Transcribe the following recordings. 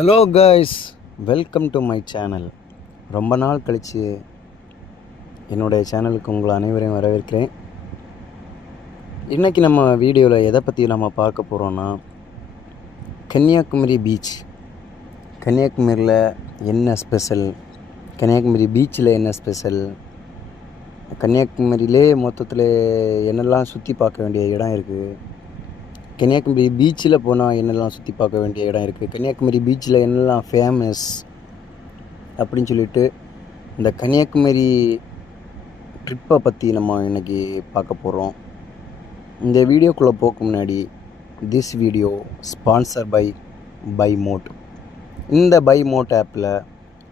Hello guys, welcome to my channel. ரொம்ப நாள் கழித்து என்னுடைய சேனலுக்கு உங்களை அனைவரையும் வரவேற்கிறேன். இன்றைக்கி நம்ம வீடியோவில் எதை பற்றி நம்ம பார்க்க போகிறோன்னா, கன்னியாகுமரி பீச். கன்னியாகுமரியில் என்ன ஸ்பெஷல், கன்னியாகுமரி பீச்சில் என்ன ஸ்பெஷல், கன்னியாகுமரியிலே மொத்தத்தில் என்னெல்லாம் சுற்றி பார்க்க வேண்டிய இடம் இருக்குது, கன்னியாகுமரி பீச்சில் போனால் என்னெல்லாம் சுற்றி பார்க்க வேண்டிய இடம் இருக்குது, கன்னியாகுமரி பீச்சில் என்னெல்லாம் ஃபேமஸ் அப்படின்னு சொல்லிட்டு இந்த கன்னியாகுமரி ட்ரிப்பை பற்றி நம்ம இன்றைக்கி பார்க்க போகிறோம். இந்த வீடியோக்குள்ளே போக முன்னாடி, this video sponsor by mode. இந்த பை மோட் ஆப்பில்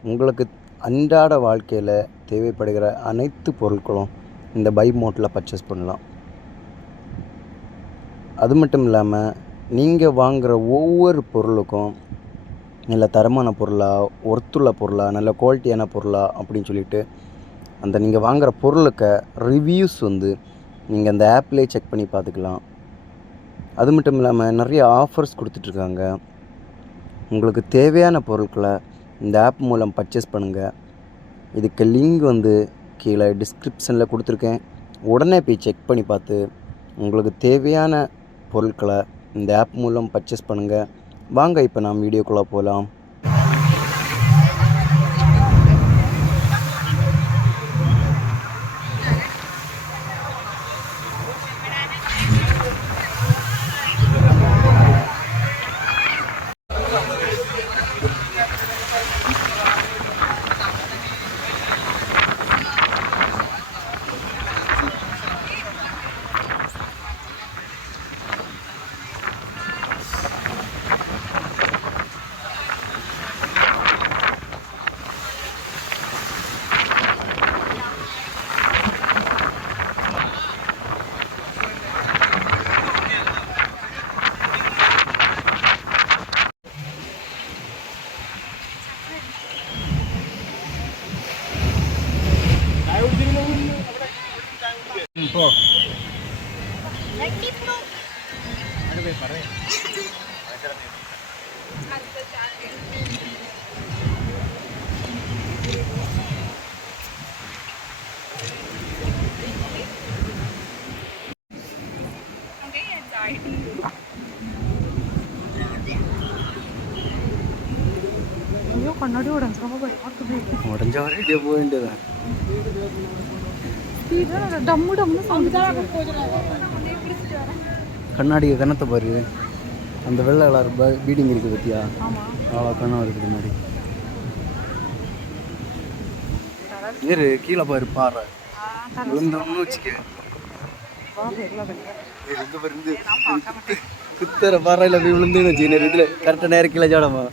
உங்களுக்கு அன்றாட வாழ்க்கையில் தேவைப்படுகிற அனைத்து பொருட்களும் இந்த பை மோட்டில் பர்ச்சேஸ் பண்ணலாம். அது மட்டும் இல்லாமல் நீங்கள் வாங்குகிற ஒவ்வொரு பொருளுக்கும் நல்ல தரமான பொருளாக, ஒர்த்துள்ள பொருளாக, நல்ல குவாலிட்டியான பொருளாக அப்படின்னு சொல்லிட்டு அந்த நீங்கள் வாங்குகிற பொருளுக்கு ரிவ்யூஸ் நீங்கள் அந்த ஆப்லேயே செக் பண்ணி பார்த்துக்கலாம். அது மட்டும் இல்லாமல் நிறைய ஆஃபர்ஸ் கொடுத்துட்ருக்காங்க. உங்களுக்கு தேவையான பொருட்களை இந்த ஆப் மூலம் பர்ச்சேஸ் பண்ணுங்கள். இதுக்கு லிங்க் கீழே டிஸ்கிரிப்ஷனில் கொடுத்துருக்கேன். உடனே போய் செக் பண்ணி பார்த்து உங்களுக்கு தேவையான பொருட்களை இந்த ஆப் மூலம் பர்ச்சேஸ் பண்ணுங்கள். வாங்க இப்போ நாம் வீடியோக்குள்ளே போகலாம். കണ്ണാടി ഉടഞ്ചവരെ പോയിൻ്റെതാ கண்ணாடி கணத்தை பாரு. அந்த வெள்ளை கலர் பீடிங் இருக்குது பற்றியா, அவ்வளோ கண்ணம் இருக்குது கண்ணாடி. ஏறு கீழே பாரு, பாரு விழுந்தோம்னு வச்சுக்க. குத்தர பாறையில் போய் விழுந்துன்னு வச்சு இதில் கரெக்டாக நேரம் கீழே ஜாடமா.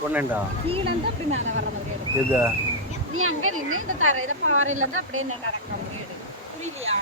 பொண்ணேண்டா அப்படி மேலே வர மாதிரி நீ அங்கே நின்று இந்த தர இதை பாறையிலேருந்து அப்படியே நடக்க முடியாது. புரியலையா?